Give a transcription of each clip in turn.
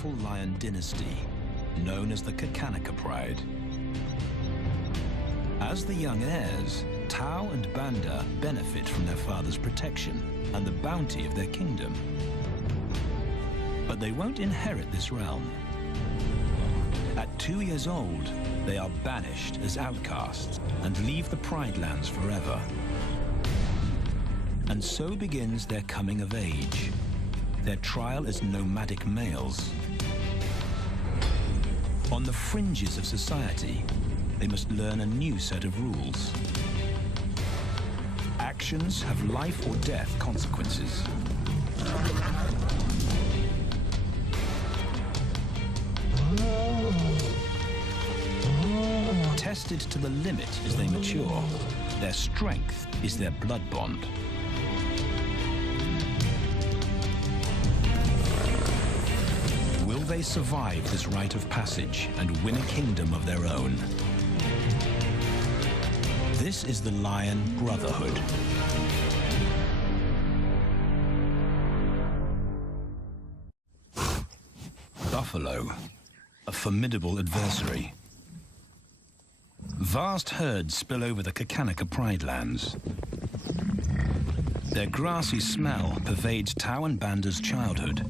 powerful lion dynasty known as the Kakanaka Pride. As the young heirs, Tau and Banda benefit from their father's protection and the bounty of their kingdom. But they won't inherit this realm. At 2 years old, they are banished as outcasts and leave the Pride Lands forever. And so begins their coming of age, their trial as nomadic males. On the fringes of society, they must learn a new set of rules. Actions have life or death consequences. Tested to the limit as they mature, their strength is their blood bond. Will they survive this rite of passage and win a kingdom of their own? This is the Lion Brotherhood. Buffalo, a formidable adversary. Vast herds spill over the Kakanaka Pride Lands. Their grassy smell pervades Tau and Banda's childhood.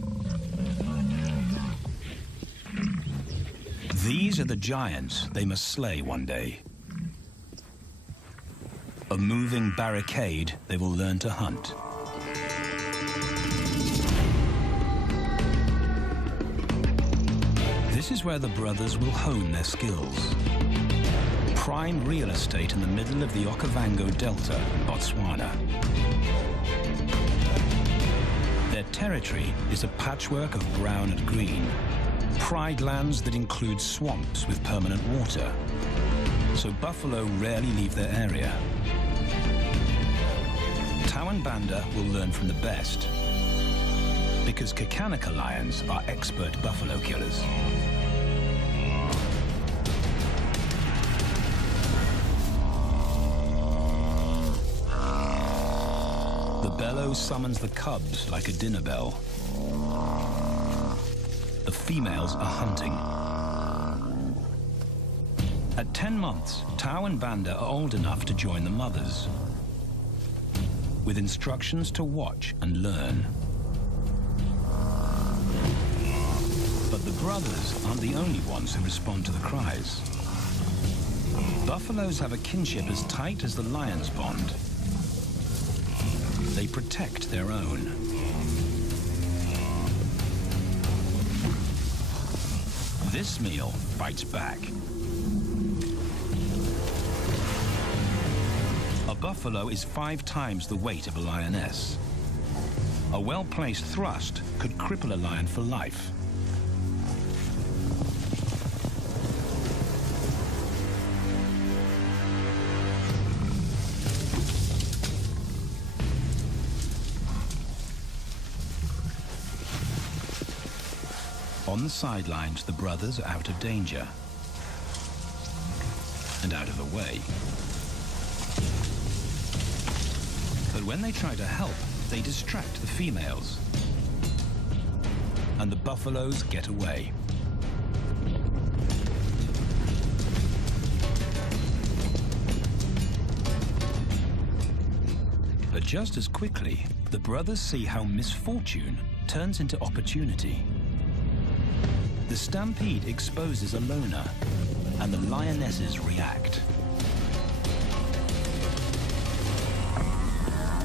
These are the giants they must slay one day. A moving barricade they will learn to hunt. This is where the brothers will hone their skills. Prime real estate in the middle of the Okavango Delta, Botswana. Their territory is a patchwork of brown and green. Pride lands that include swamps with permanent water. So buffalo rarely leave their area. Tau and Banda will learn from the best, because Kakanaka lions are expert buffalo killers. The bellow summons the cubs like a dinner bell. The females are hunting. At 10 months, Tau and Banda are old enough to join the mothers, with instructions to watch and learn. But the brothers aren't the only ones who respond to the cries. Buffaloes have a kinship as tight as the lions' bond. They protect their own. This meal bites back. A buffalo is 5 times the weight of a lioness. A well-placed thrust could cripple a lion for life. On the sidelines, the brothers are out of danger and out of the way. But when they try to help, they distract the females, and the buffaloes get away. But just as quickly, the brothers see how misfortune turns into opportunity. The stampede exposes a loner, and the lionesses react.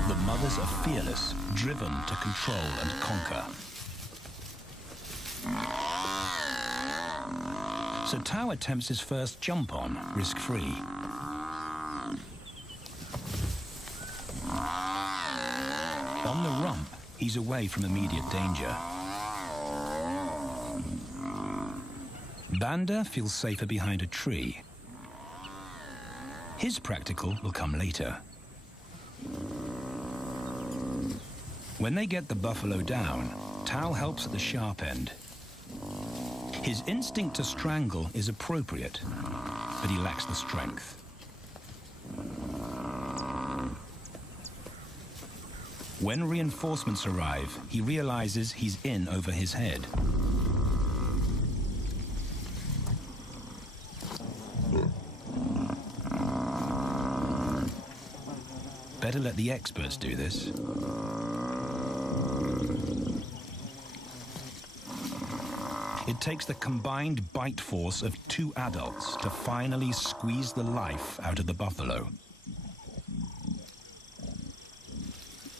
The mothers are fearless, driven to control and conquer. So Tau attempts his first jump on, risk-free. On the rump, he's away from immediate danger. Banda feels safer behind a tree. His practical will come later. When they get the buffalo down, Tau helps at the sharp end. His instinct to strangle is appropriate, but he lacks the strength. When reinforcements arrive, he realizes he's in over his head. Better let the experts do this. It takes the combined bite force of 2 adults to finally squeeze the life out of the buffalo.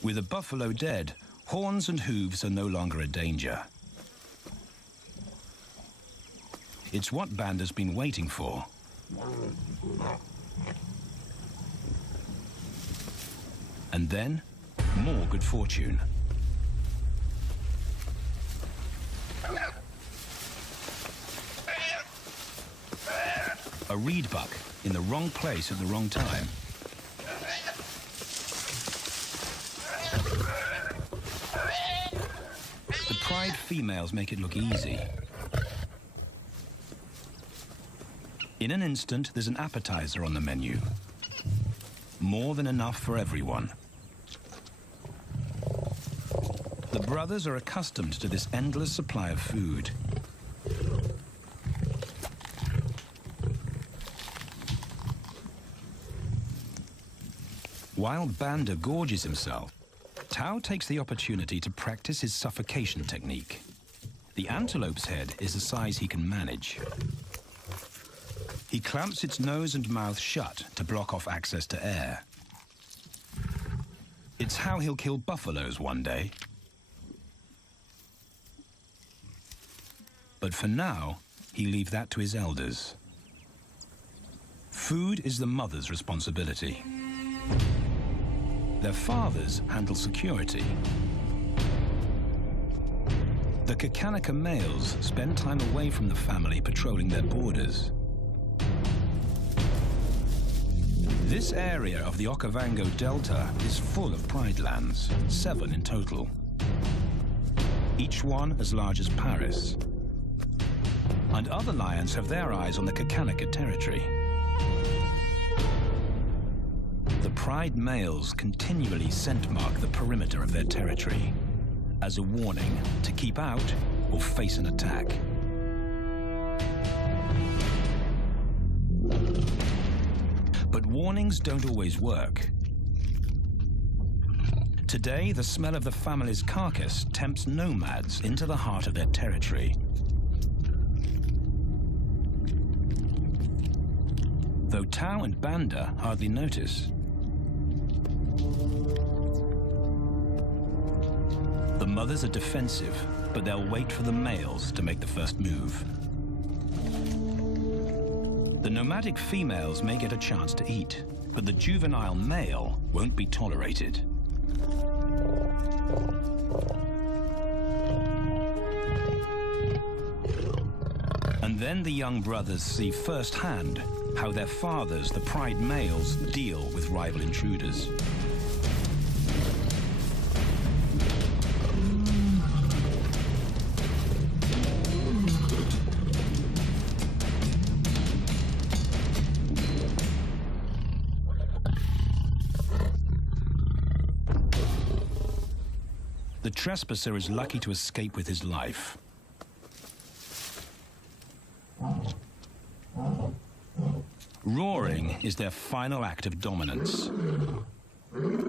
With the buffalo dead, horns and hooves are no longer a danger. It's what Banda's been waiting for. And then, more good fortune. A reed buck in the wrong place at the wrong time. The pride females make it look easy. In an instant, there's an appetizer on the menu. More than enough for everyone. The brothers are accustomed to this endless supply of food. While Banda gorges himself, Tao takes the opportunity to practice his suffocation technique. The antelope's head is a size he can manage. He clamps its nose and mouth shut to block off access to air. It's how he'll kill buffaloes one day. But for now, he leaves that to his elders. Food is the mother's responsibility. Their fathers handle security. The Kakanaka males spend time away from the family patrolling their borders. This area of the Okavango Delta is full of pride lands, 7 in total. Each one as large as Paris. And other lions have their eyes on the Kakanaka territory. The pride males continually scent mark the perimeter of their territory as a warning to keep out or face an attack. But warnings don't always work. Today, the smell of the family's carcass tempts nomads into the heart of their territory. Though Tao and Banda hardly notice. The mothers are defensive, but they'll wait for the males to make the first move. The nomadic females may get a chance to eat, but the juvenile male won't be tolerated. And then the young brothers see firsthand how their fathers, the pride males, deal with rival intruders. The trespasser is lucky to escape with his life. Roaring is their final act of dominance.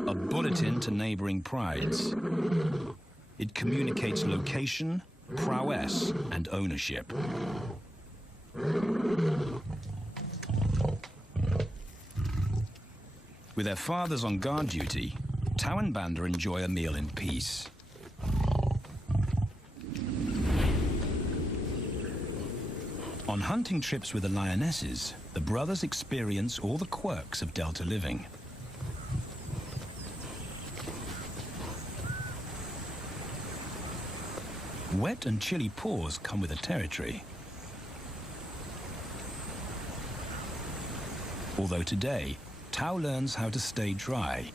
A bulletin to neighboring prides. It communicates location, prowess, and ownership. With their fathers on guard duty, Tao and Banda enjoy a meal in peace. On hunting trips with the lionesses, the brothers experience all the quirks of Delta living. Wet and chilly paws come with the territory. Although today, Tao learns how to stay dry.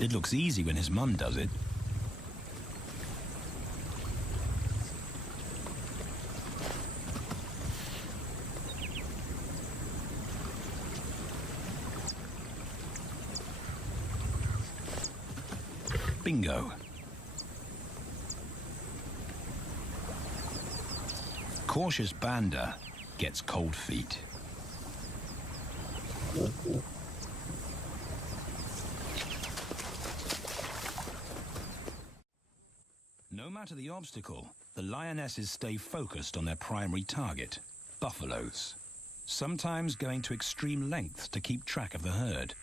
It looks easy when his mum does it. Bingo. Cautious Banda gets cold feet. matter the obstacle, the lionesses stay focused on their primary target, buffaloes, sometimes going to extreme lengths to keep track of the herd.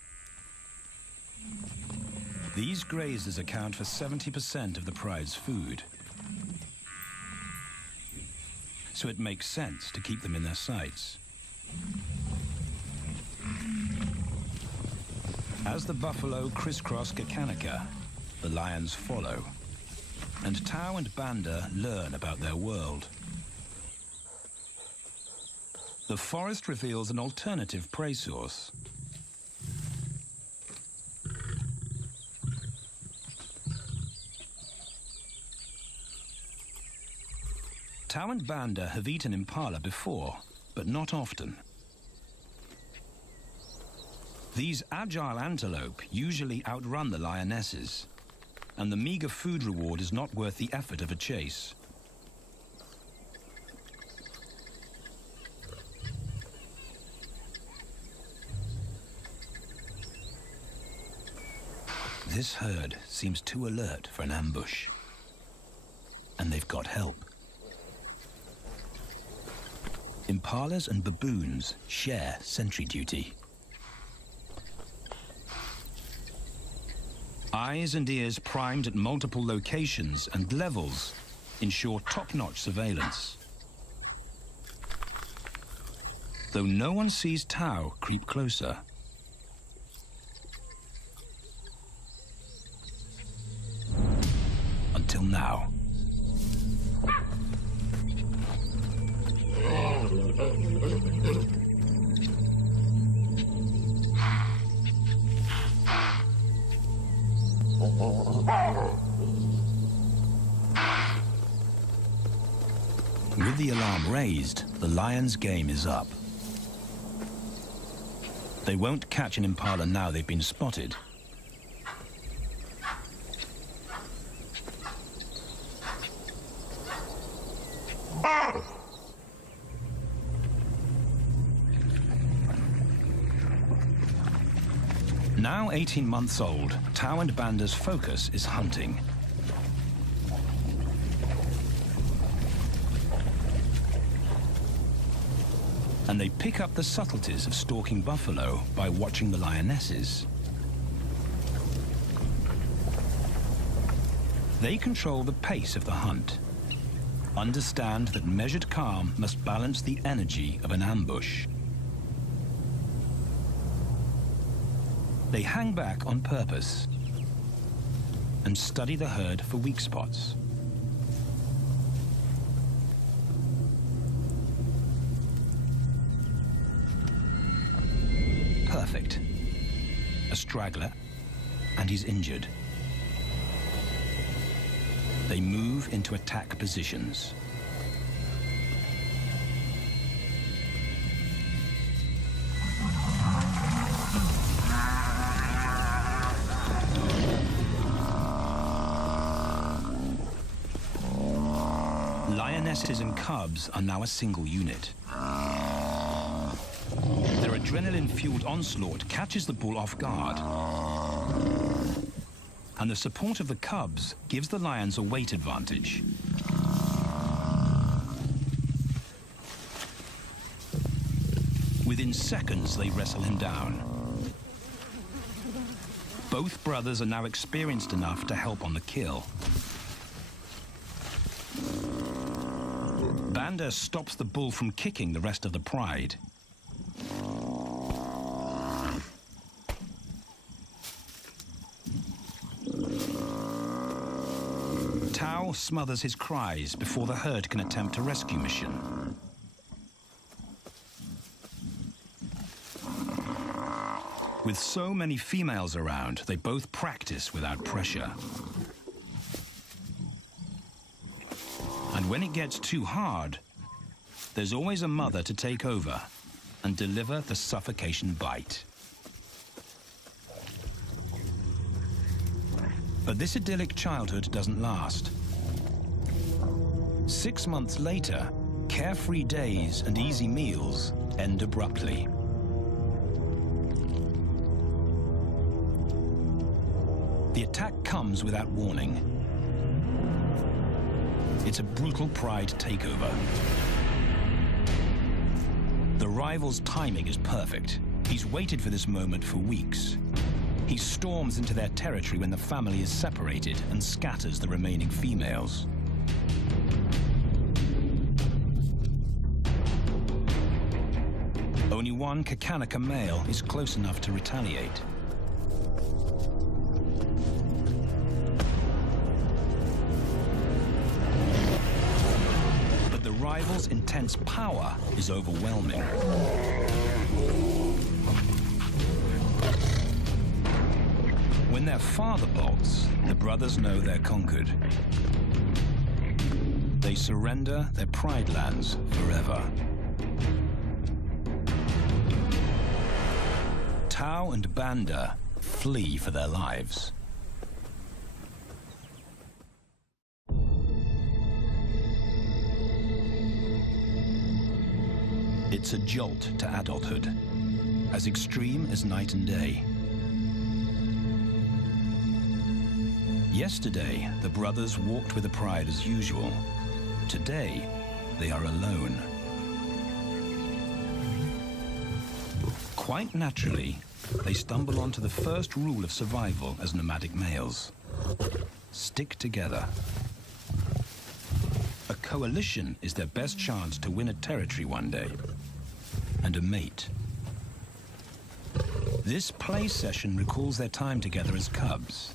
These grazers account for 70% of the pride's food, so it makes sense to keep them in their sights. As the buffalo crisscross Kakanika, the lions follow, and Tau and Banda learn about their world. The forest reveals an alternative prey source. Tau and Banda have eaten impala before, but not often. These agile antelope usually outrun the lionesses, and the meager food reward is not worth the effort of a chase. This herd seems too alert for an ambush, and they've got help. Impalas and baboons share sentry duty. Eyes and ears primed at multiple locations and levels ensure top-notch surveillance. Though no one sees Tau creep closer. Until now. With the alarm raised, the lions' game is up. They won't catch an impala now they've been spotted. Now 18 months old, Tau and Banda's focus is hunting. And they pick up the subtleties of stalking buffalo by watching the lionesses. They control the pace of the hunt, understand that measured calm must balance the energy of an ambush. They hang back on purpose and study the herd for weak spots. Perfect. A straggler, and he's injured. They move into attack positions. Lionesses and cubs are now a single unit. Their adrenaline-fueled onslaught catches the bull off guard. And the support of the cubs gives the lions a weight advantage. Within seconds, they wrestle him down. Both brothers are now experienced enough to help on the kill. Banda stops the bull from kicking the rest of the pride. Tau smothers his cries before the herd can attempt a rescue mission. With so many females around, they both practice without pressure. And when it gets too hard, there's always a mother to take over and deliver the suffocation bite. But this idyllic childhood doesn't last. 6 months later, carefree days and easy meals end abruptly. The attack comes without warning. It's a brutal pride takeover. The rival's timing is perfect. He's waited for this moment for weeks. He storms into their territory when the family is separated and scatters the remaining females. Only one Kakanaka male is close enough to retaliate. But the rival's intense power is overwhelming. When their father bolts, the brothers know they're conquered. They surrender their pride lands forever. Tau and Banda flee for their lives. It's a jolt to adulthood, as extreme as night and day. Yesterday, the brothers walked with the pride as usual. Today, they are alone. Quite naturally, they stumble onto the first rule of survival as nomadic males. Stick together. A coalition is their best chance to win a territory one day, and a mate. This play session recalls their time together as cubs,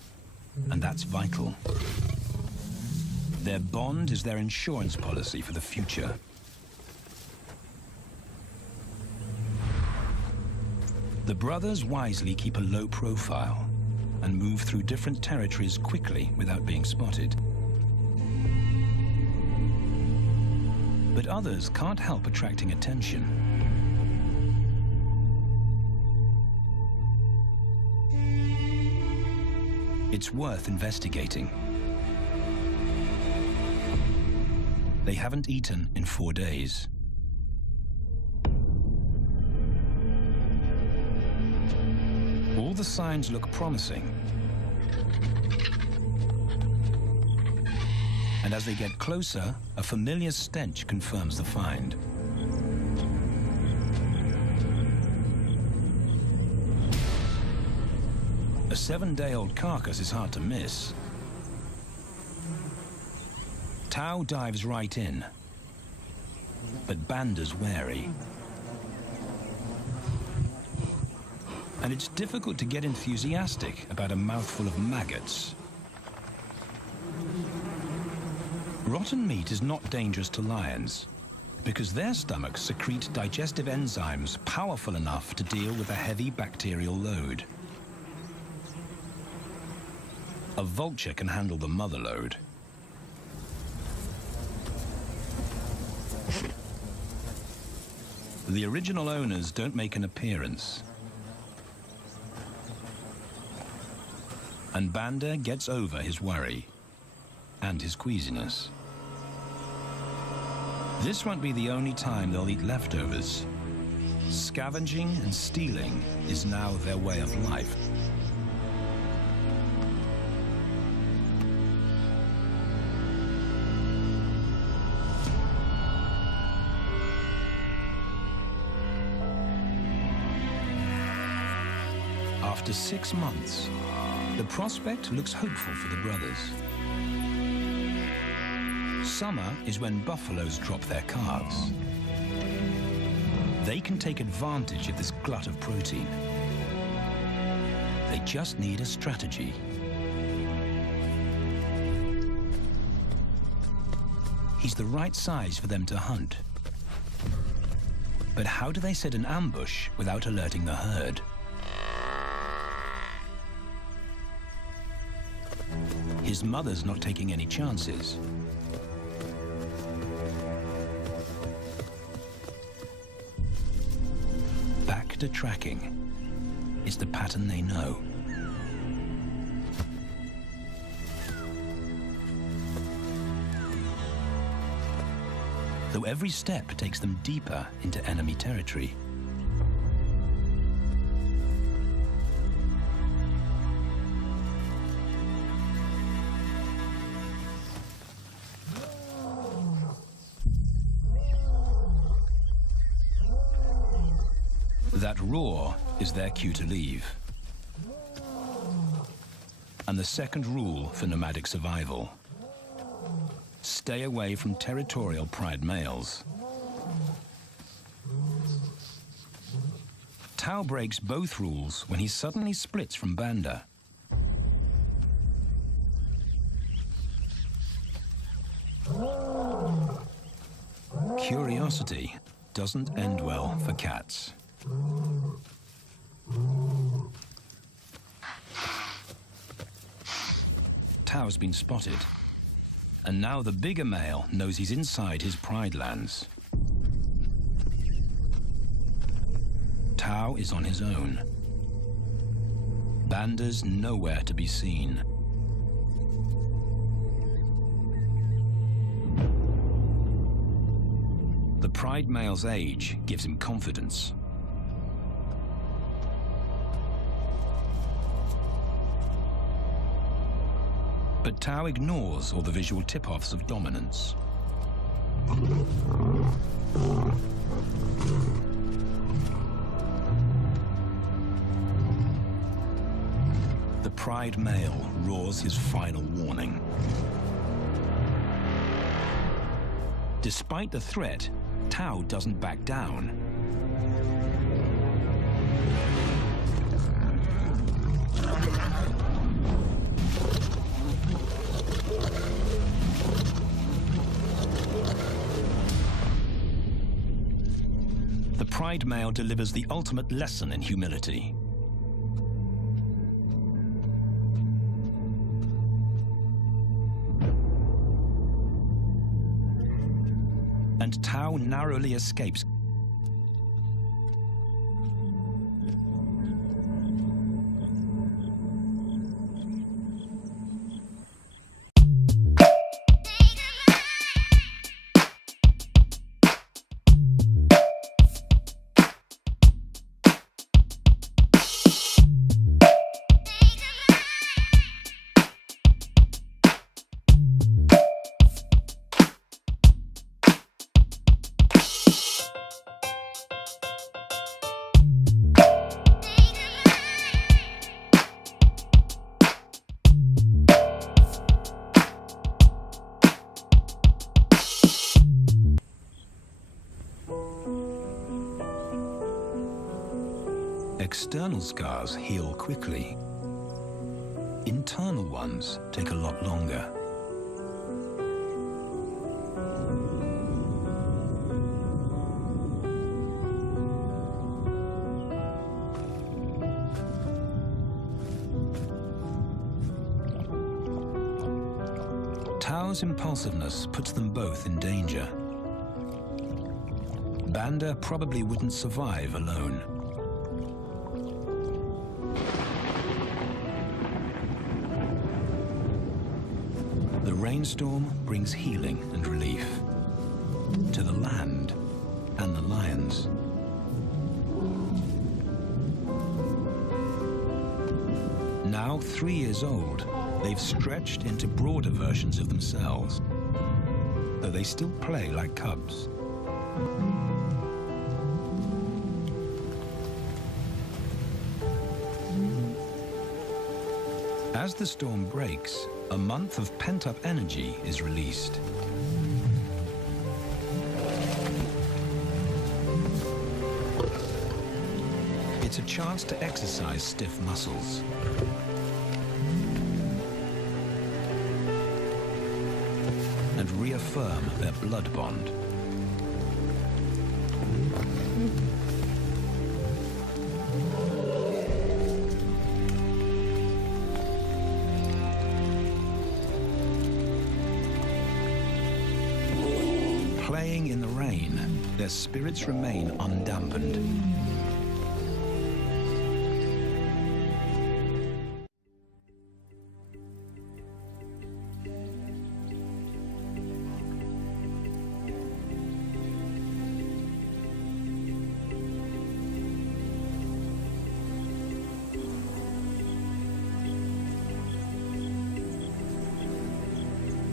and that's vital. Their bond is their insurance policy for the future. The brothers wisely keep a low profile and move through different territories quickly without being spotted. But others can't help attracting attention. It's worth investigating. They haven't eaten in 4 days. All the signs look promising. And as they get closer, a familiar stench confirms the find. A 7-day-old carcass is hard to miss. Tau dives right in, but Banda's wary. And it's difficult to get enthusiastic about a mouthful of maggots. Rotten meat is not dangerous to lions, because their stomachs secrete digestive enzymes powerful enough to deal with a heavy bacterial load. A vulture can handle the mother load. The original owners don't make an appearance. And Banda gets over his worry and his queasiness. This won't be the only time they'll eat leftovers. Scavenging and stealing is now their way of life. After 6 months, the prospect looks hopeful for the brothers. Summer is when buffaloes drop their calves. They can take advantage of this glut of protein. They just need a strategy. He's the right size for them to hunt. But how do they set an ambush without alerting the herd? His mother's not taking any chances. Back to tracking. It's the pattern they know. Though every step takes them deeper into enemy territory. That roar is their cue to leave. And the second rule for nomadic survival: stay away from territorial pride males. Tao breaks both rules when he suddenly splits from Banda. Curiosity doesn't end well for cats. Tao's been spotted, and now the bigger male knows he's inside his pride lands. Tao is on his own. Banda's nowhere to be seen. The pride male's age gives him confidence. But Tao ignores all the visual tip-offs of dominance. The pride male roars his final warning. Despite the threat, Tao doesn't back down. The pride male delivers the ultimate lesson in humility. And Tao narrowly escapes. External scars heal quickly. Internal ones take a lot longer. Tao's impulsiveness puts them both in danger. Banda probably wouldn't survive alone. The rainstorm brings healing and relief to the land and the lions. Now 3 years old, they've stretched into broader versions of themselves, though they still play like cubs. As the storm breaks, a month of pent-up energy is released. It's a chance to exercise stiff muscles. And reaffirm their blood bond. Playing in the rain, their spirits remain undampened.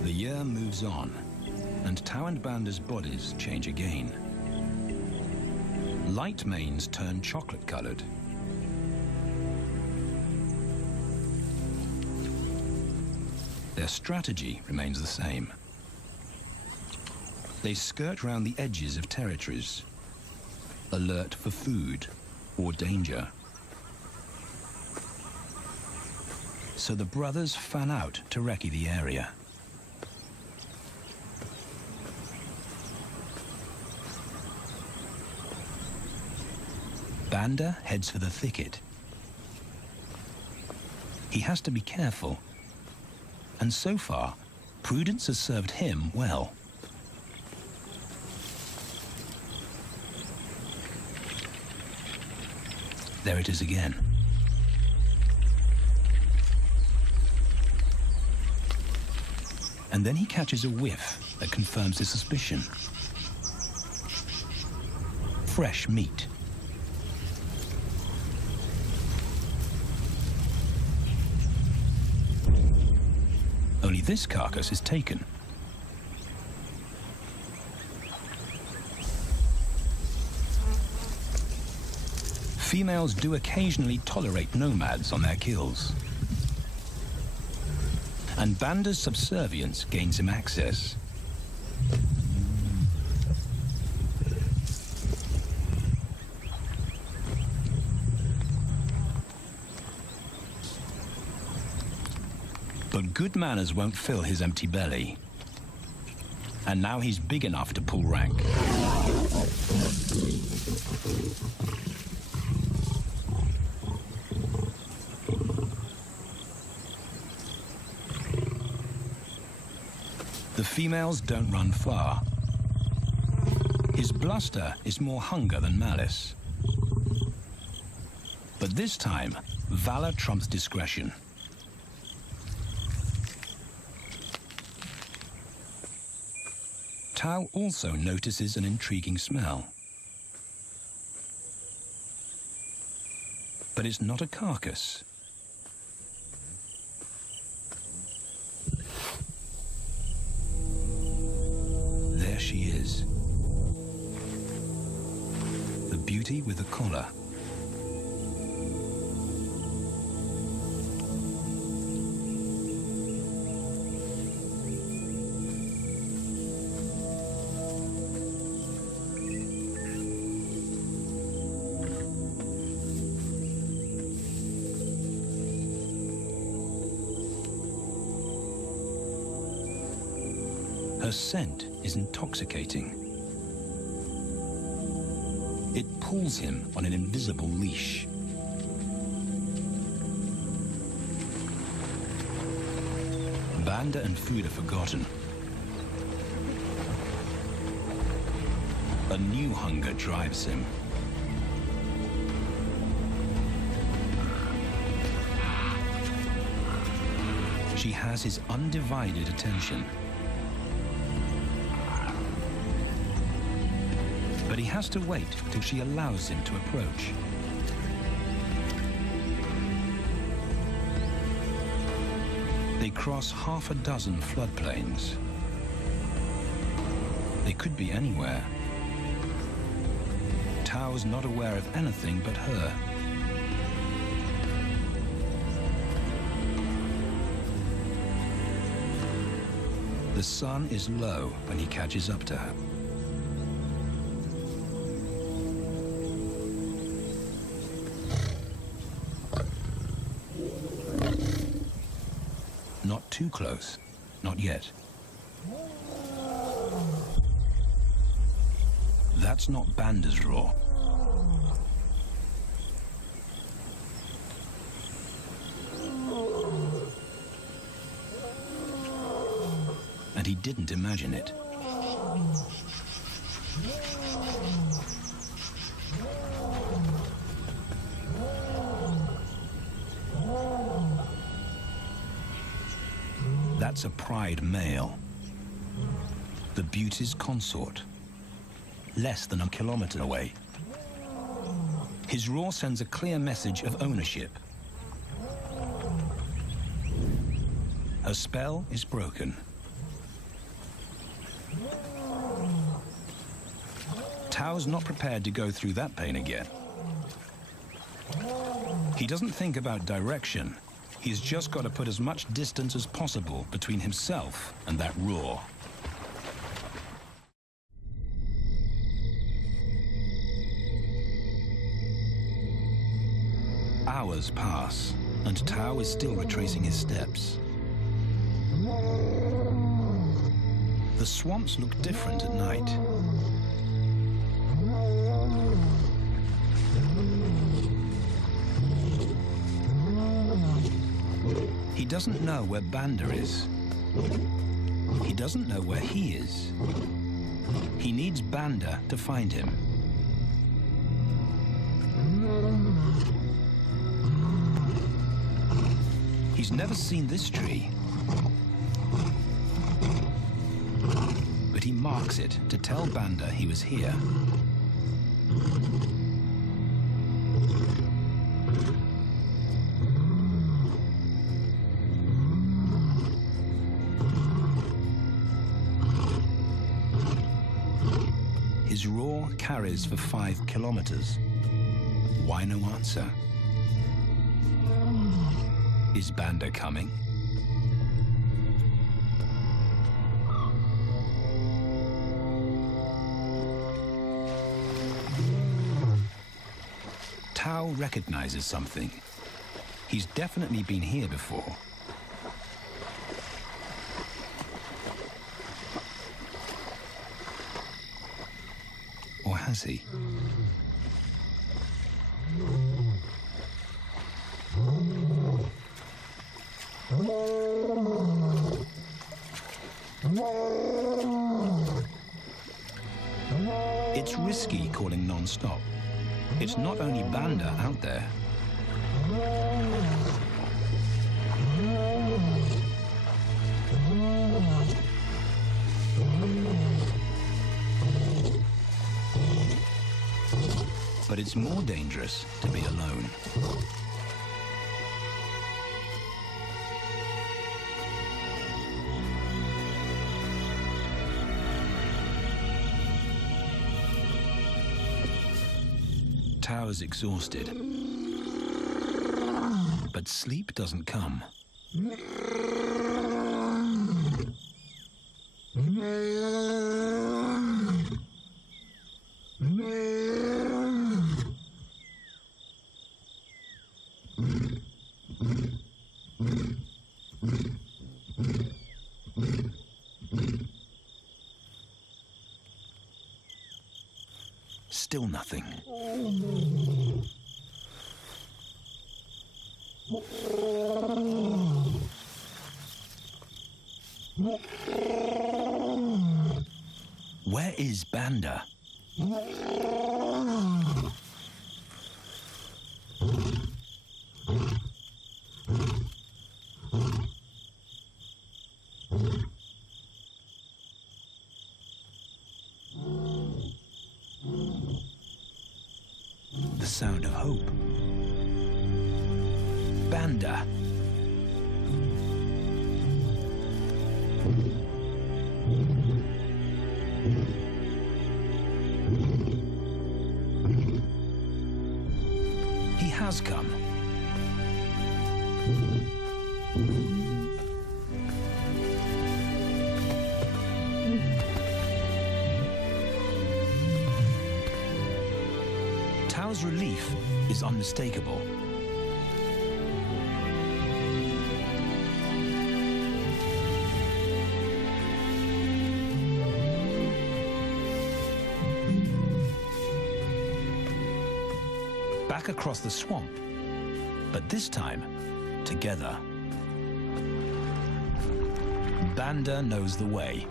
The year moves on, and Tao and Banda's bodies change again. light manes turn chocolate-colored. Their strategy remains the same. They skirt round the edges of territories, alert for food or danger. So the brothers fan out to recce the area. Banda heads for the thicket. He has to be careful, and so far, prudence has served him well. There it is again. And then he catches a whiff that confirms his suspicion. Fresh meat. Only this carcass is taken. Females do occasionally tolerate nomads on their kills. And Banda's subservience gains him access. But good manners won't fill his empty belly. And now he's big enough to pull rank. The females don't run far. His bluster is more hunger than malice. But this time, valor trumps discretion. Tao also notices an intriguing smell. But it's not a carcass. There she is. The beauty with the collar. Her scent is intoxicating. It pulls him on an invisible leash. Banda and food are forgotten. A new hunger drives him. She has his undivided attention. But he has to wait till she allows him to approach. They cross half a dozen floodplains. They could be anywhere. Tao's not aware of anything but her. The sun is low when he catches up to her. Not too close, not yet. That's not Banda's roar. And he didn't imagine it. That's a pride male. The beauty's consort. Less than a kilometer away. His roar sends a clear message of ownership. Her spell is broken. Tao's not prepared to go through that pain again. He doesn't think about direction. He's just got to put as much distance as possible between himself and that roar. Hours pass, and Tao is still retracing his steps. The swamps look different at night. He doesn't know where Banda is. He doesn't know where he is. He needs Banda to find him. He's never seen this tree, but he marks it to tell Banda he was here. His roar carries for 5 kilometers. Why no answer? Is Banda coming? Tao recognizes something. He's definitely been here before. Or has he? It's risky calling non-stop. It's not only Banda out there. But it's more dangerous to be alone. Tao is exhausted, but sleep doesn't come. Still nothing. Where is Banda? The sound of hope. Banda. He has come. Tao's relief is unmistakable. Back across the swamp, but this time, together. Banda knows the way.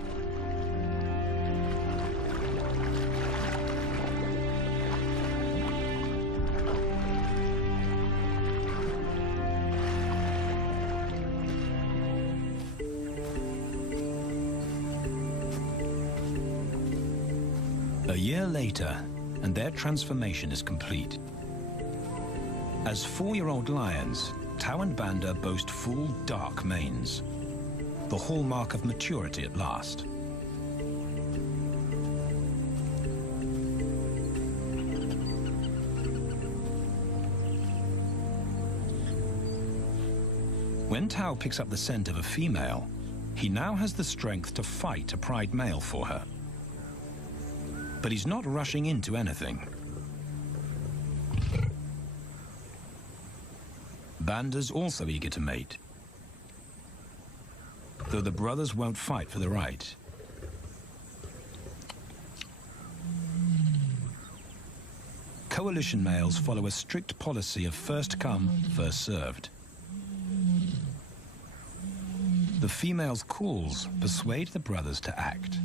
A year later, and their transformation is complete. As 4-year-old lions, Tao and Banda boast full, dark manes, the hallmark of maturity at last. When Tao picks up the scent of a female, he now has the strength to fight a pride male for her. But he's not rushing into anything. Banda's also eager to mate, though the brothers won't fight for the right. Coalition males follow a strict policy of first come, first served. The female's calls persuade the brothers to act.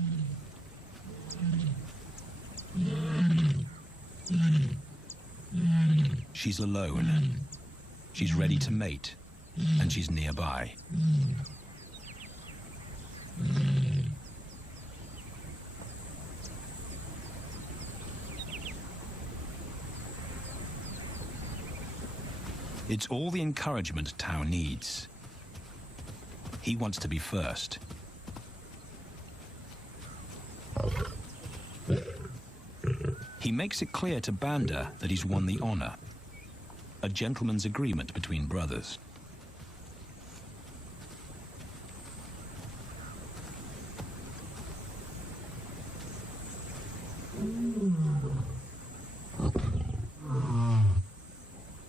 She's alone. She's ready to mate, and she's nearby. It's all the encouragement Tao needs. He wants to be first. He makes it clear to Banda that he's won the honor, a gentleman's agreement between brothers.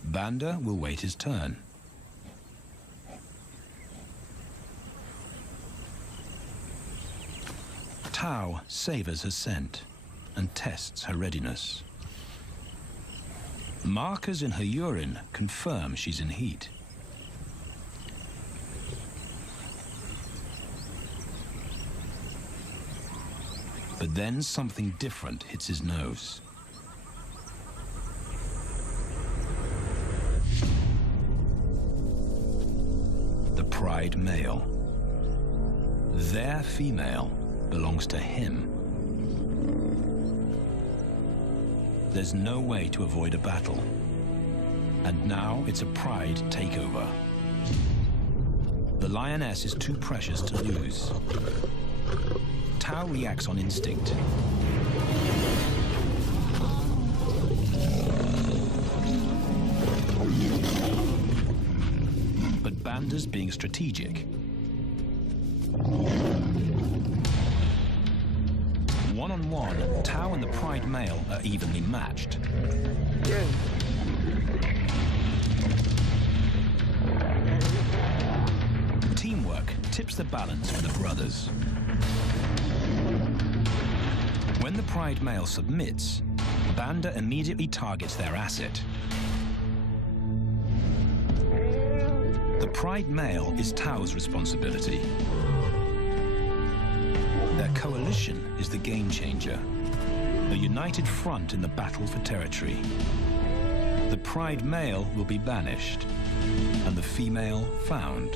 Banda will wait his turn. Tao savors her scent and tests her readiness. Markers in her urine confirm she's in heat. But then something different hits his nose. The pride male. Their female belongs to him. There's no way to avoid a battle. And now it's a pride takeover. The lioness is too precious to lose. Tao reacts on instinct. But Banda's being strategic. One-on-one, Tao and the pride male are evenly matched. Teamwork tips the balance for the brothers. When the pride male submits, Banda immediately targets their asset. The pride male is Tao's responsibility. Their coalition is the game changer, a united front in the battle for territory. The pride male will be banished, and the female found.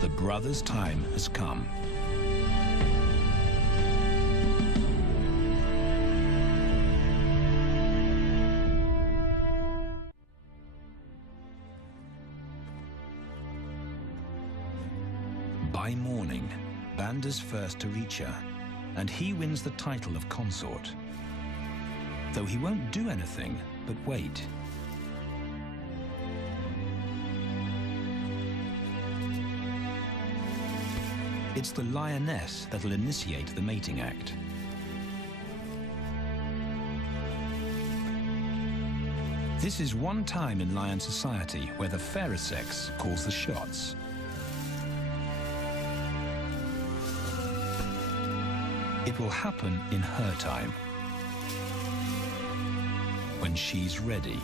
The brothers' time has come. By morning, Banda's first to reach her, and he wins the title of consort. Though he won't do anything but wait. It's the lioness that'll initiate the mating act. This is one time in lion society where the fairer sex calls the shots. It will happen in her time, when she's ready.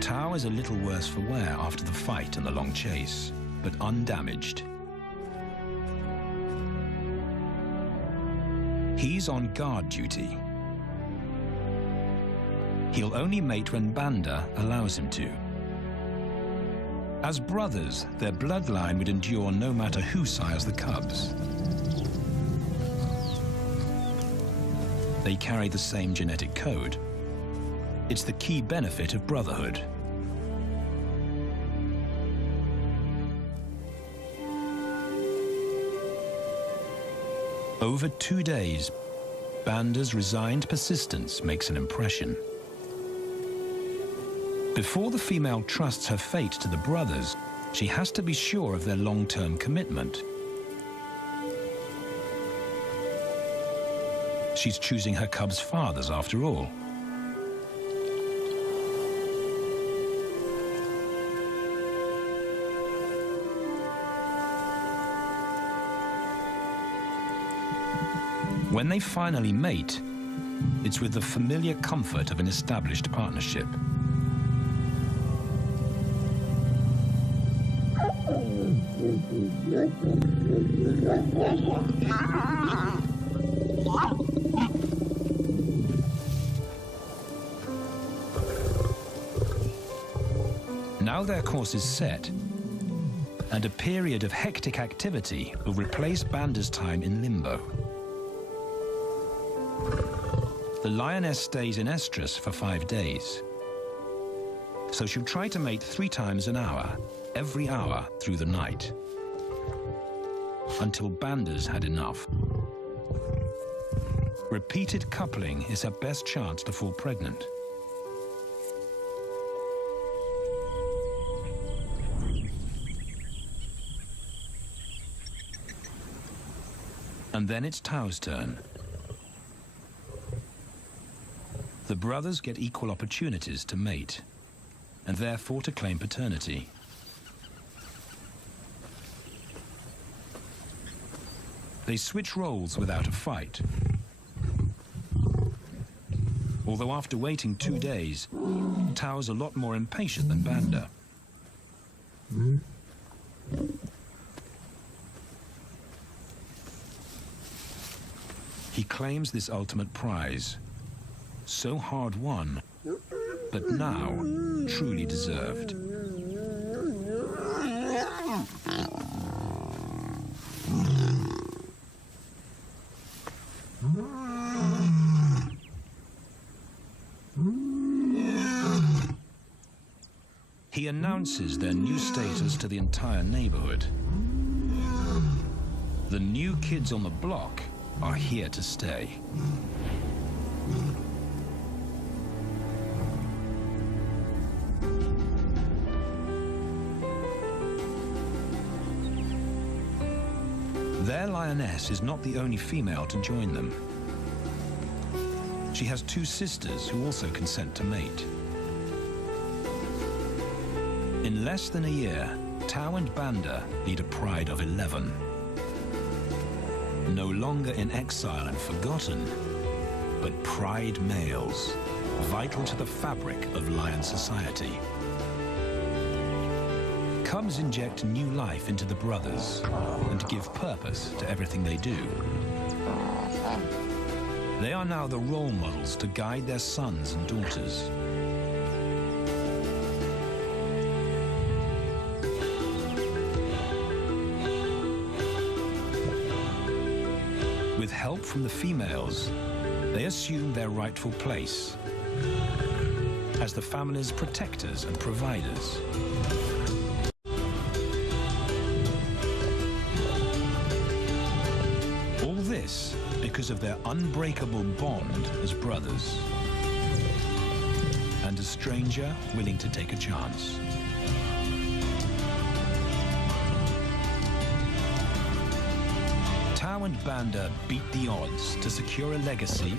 Tao is a little worse for wear after the fight and the long chase, but undamaged. He's on guard duty. He'll only mate when Banda allows him to. As brothers, their bloodline would endure no matter who sires the cubs. They carry the same genetic code. It's the key benefit of brotherhood. Over 2 days, Banda's resigned persistence makes an impression. Before the female trusts her fate to the brothers, she has to be sure of their long-term commitment. She's choosing her cubs' fathers after all. When they finally mate, it's with the familiar comfort of an established partnership. Now their course is set, and a period of hectic activity will replace Banda's time in limbo. The lioness stays in estrus for 5 days, so she'll try to mate 3 times an hour, every hour through the night, until Banda's had enough. Repeated coupling is her best chance to fall pregnant. And then it's Tau's turn. The brothers get equal opportunities to mate, and therefore to claim paternity. They switch roles without a fight. Although after waiting 2 days, Tau's a lot more impatient than Banda. He claims this ultimate prize, so hard won, but now truly deserved. He announces their new status to the entire neighborhood. The new kids on the block are here to stay. Their lioness is not the only female to join them. She has 2 sisters who also consent to mate. In less than a year, Tau and Banda lead a pride of 11. No longer in exile and forgotten, but pride males, vital to the fabric of lion society. Cubs inject new life into the brothers and give purpose to everything they do. They are now the role models to guide their sons and daughters. With help from the females, they assume their rightful place as the family's protectors and providers. All this because of their unbreakable bond as brothers, and a stranger willing to take a chance. Tau and Banda beat the odds to secure a legacy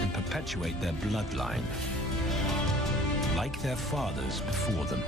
and perpetuate their bloodline, like their fathers before them.